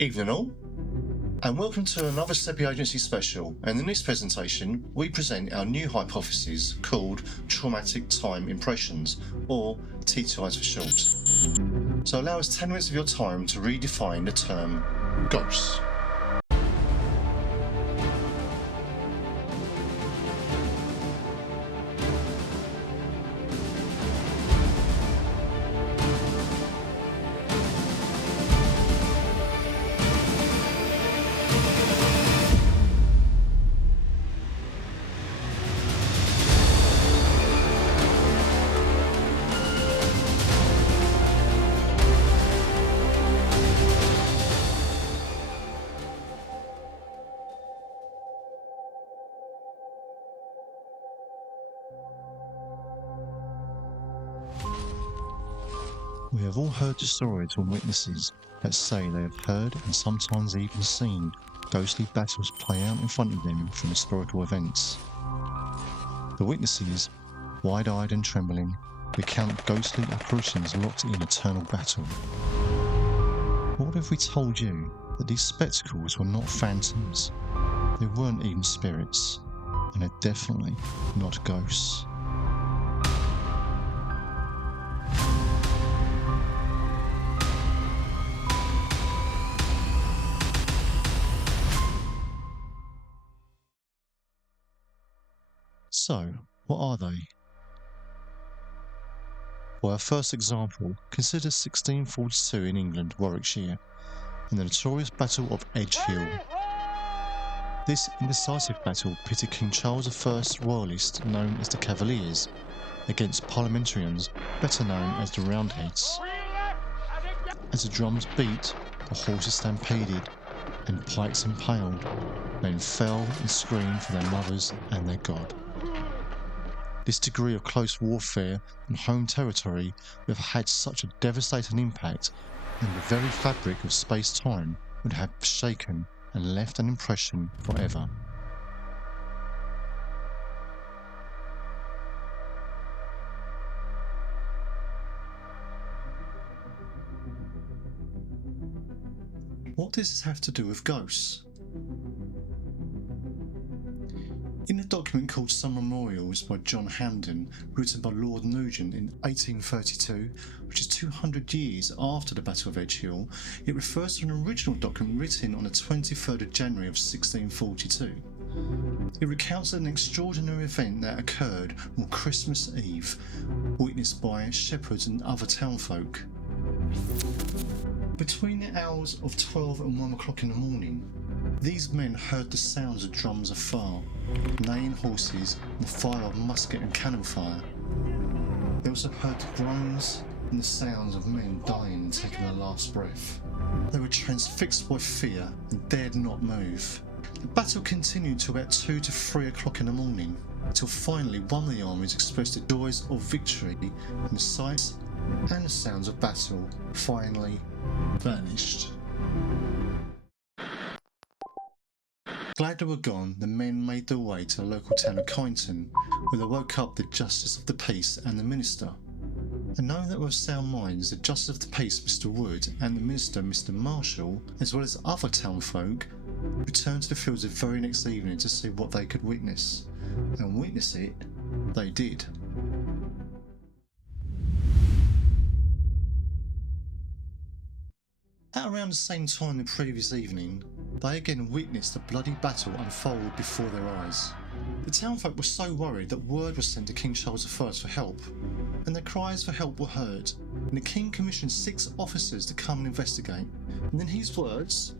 Evening all, and welcome to another SEPI Agency special, and in this presentation we present our new hypothesis called Traumatic Time Impressions, or TTIs for short. So allow us 10 minutes of your time to redefine the term ghosts. We have all heard the stories from witnesses that say they have heard and sometimes even seen ghostly battles play out in front of them from historical events. The witnesses, wide-eyed and trembling, recount ghostly apparitions locked in eternal battle. What if we told you that these spectacles were not phantoms? They weren't even spirits, and they're definitely not ghosts. So, what are they? For our first example, consider 1642 in England, Warwickshire, and the notorious Battle of Edgehill. This indecisive battle pitted King Charles I's royalists, known as the Cavaliers, against Parliamentarians, better known as the Roundheads. As the drums beat, the horses stampeded, and pikes impaled, men fell and screamed for their mothers and their God. This degree of close warfare on home territory would have had such a devastating impact, and the very fabric of space-time would have shaken and left an impression forever. What does this have to do with ghosts? In a document called Some Memorials by John Hampden, written by Lord Nugent in 1832, which is 200 years after the Battle of Edgehill, it refers to an original document written on the 23rd of January of 1642. It recounts an extraordinary event that occurred on Christmas Eve, witnessed by shepherds and other townfolk. Between the hours of 12 and 1 o'clock in the morning, these men heard the sounds of drums afar, neighing horses, and the fire of musket and cannon fire. They also heard the groans and the sounds of men dying and taking their last breath. They were transfixed by fear and dared not move. The battle continued till about 2 to 3 o'clock in the morning, until finally one of the armies expressed the joys of victory, and the sights and the sounds of battle finally vanished. Glad they were gone, the men made their way to the local town of Kyneton, where they woke up the Justice of the Peace and the Minister. And knowing that with sound minds, the Justice of the Peace, Mr. Wood, and the Minister, Mr. Marshall, as well as other townfolk, returned to the fields the very next evening to see what they could witness. And witness it, they did. At around the same time the previous evening, they again witnessed a bloody battle unfold before their eyes. The townfolk were so worried that word was sent to King Charles I for help, and their cries for help were heard, and the King commissioned 6 officers to come and investigate, and in his words,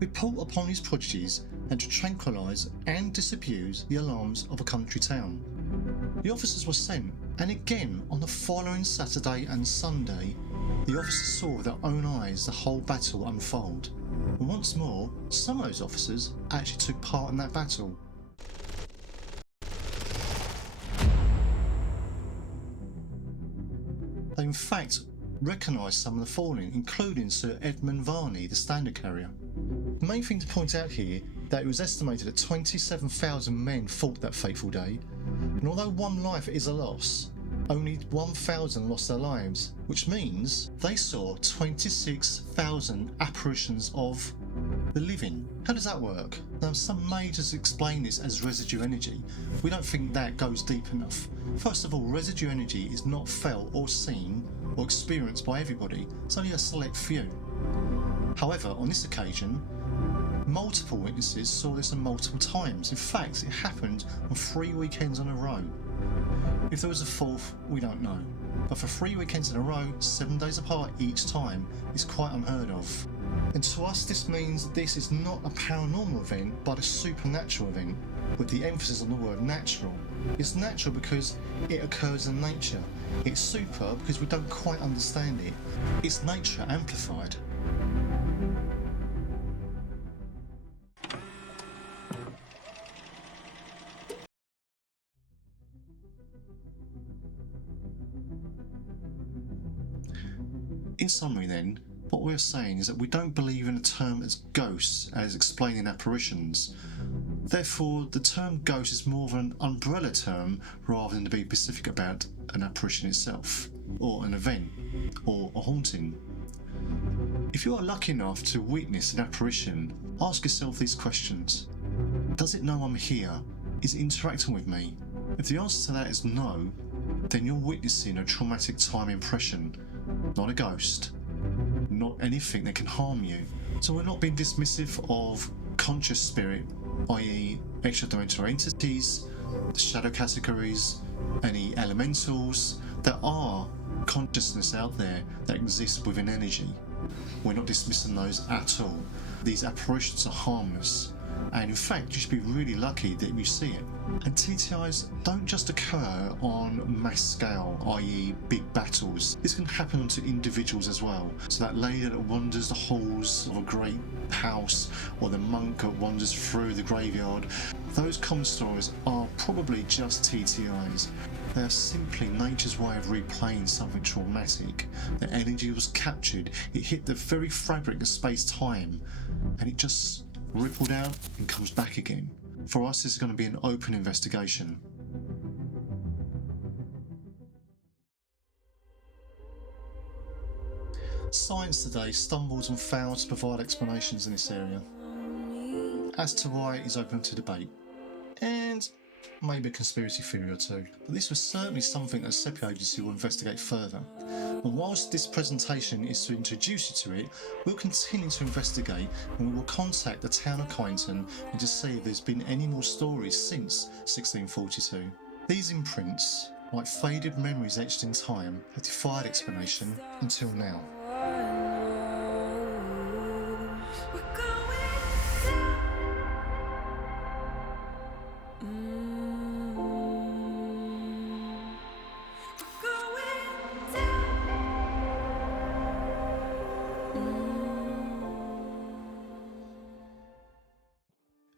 report upon his prodigies and to tranquillise and disabuse the alarms of a country town. The officers were sent, and again on the following Saturday and Sunday, the officers saw with their own eyes the whole battle unfold. And once more, some of those officers actually took part in that battle. They in fact recognised some of the fallen, including Sir Edmund Varney, the standard carrier. The main thing to point out here is that it was estimated that 27,000 men fought that fateful day, and although one life is a loss, only 1,000 lost their lives, which means they saw 26,000 apparitions of the living. How does that work? Now, some majors explain this as residue energy. We don't think that goes deep enough. First of all, residue energy is not felt or seen or experienced by everybody. It's only a select few. However, on this occasion, multiple witnesses saw this multiple times. In fact, it happened on 3 weekends in a row. If there was a fourth, we don't know. But for 3 weekends in a row, 7 days apart each time, is quite unheard of. And to us, this means this is not a paranormal event, but a supernatural event, with the emphasis on the word natural. It's natural because it occurs in nature. It's super because we don't quite understand it. It's nature amplified. In summary then, what we're saying is that we don't believe in a term as ghosts as explaining apparitions. Therefore, the term ghost is more of an umbrella term rather than to be specific about an apparition itself, or an event, or a haunting. If you are lucky enough to witness an apparition, ask yourself these questions. Does it know I'm here? Is it interacting with me? If the answer to that is no, then you're witnessing a traumatic time impression, not a ghost, not anything that can harm you. So we're not being dismissive of conscious spirit, i.e. extra-dimensional entities, the shadow categories, any elementals. There are consciousness out there that exists within energy. We're not dismissing those at all. These apparitions are harmless, and in fact you should be really lucky that you see it. And TTIs don't just occur on mass scale, i.e. big battles. This can happen to individuals as well. So that lady that wanders the halls of a great house, or the monk that wanders through the graveyard, those common stories are probably just TTIs. They are simply nature's way of replaying something traumatic. The energy was captured, it hit the very fabric of space-time, and it just rippled out and comes back again. For us, this is going to be an open investigation. Science today stumbles and fails to provide explanations in this area. As to why is open to debate, and maybe a conspiracy theory or two, but this was certainly something that SEPI Agency will investigate further. And whilst this presentation is to introduce you to it, we'll continue to investigate, and we will contact the town of Kyneton and to see if there's been any more stories since 1642. These imprints, like faded memories etched in time, have defied explanation until now.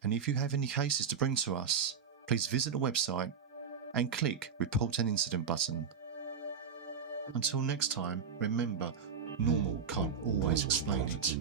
And if you have any cases to bring to us, please visit the website and click Report an Incident button. Until next time, remember, normal can't always explain it.